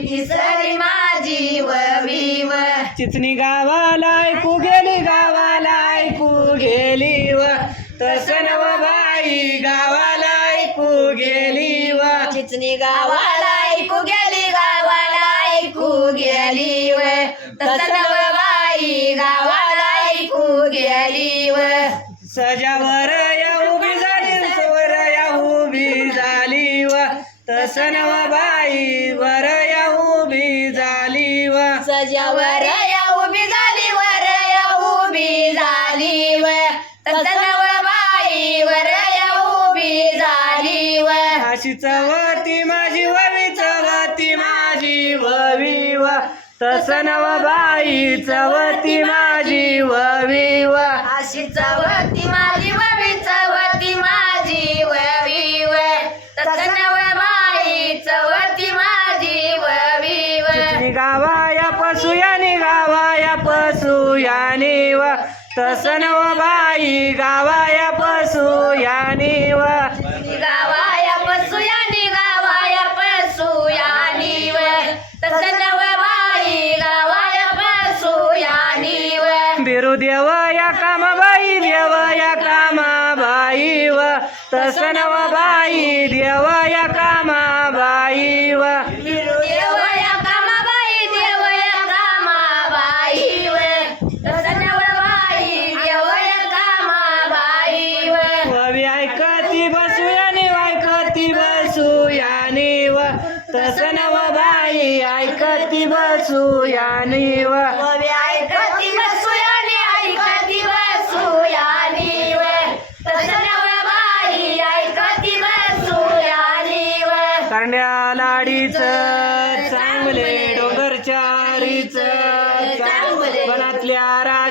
दिसली माझी ववीव चिचणी गावाला ऐकू गेली गावाला ऐकू गेली व तसं नव बाई गावाला ऐकू गेली व चिचणी गावाला ऐकू गेली गावाला ऐकू गेली व तसं बाई गावाला ऐकू गेली व सजावर या उभी झाली वर या उभी झाली व तसं नव बाई वर या व सजावर या उभी झाली वर या उभी झाली व तसं बाई वर या उभी झाली व अशी चवती माझी ववी चवती माझी ववी व तसं नव बाई चवती माझी ववी व अशी चवती गावाया पशु यानी गावाया पशु यानी व. तसं नव बाई गावाया व. गावाया पसुयानी गावाया व. तसं बाई गावाया पसुयानी व. बिरु कामाबाई कामाबाई व. बाई देव तसं नव बाई ऐकती बसू यानी व. ऐकती बसुयानी ऐकती बसुयानी व. तसं बाई ऐकती बसुयानी व. कांड्या लाडीच चांगले डोंगरचारीच चांगले. वनातल्या राजा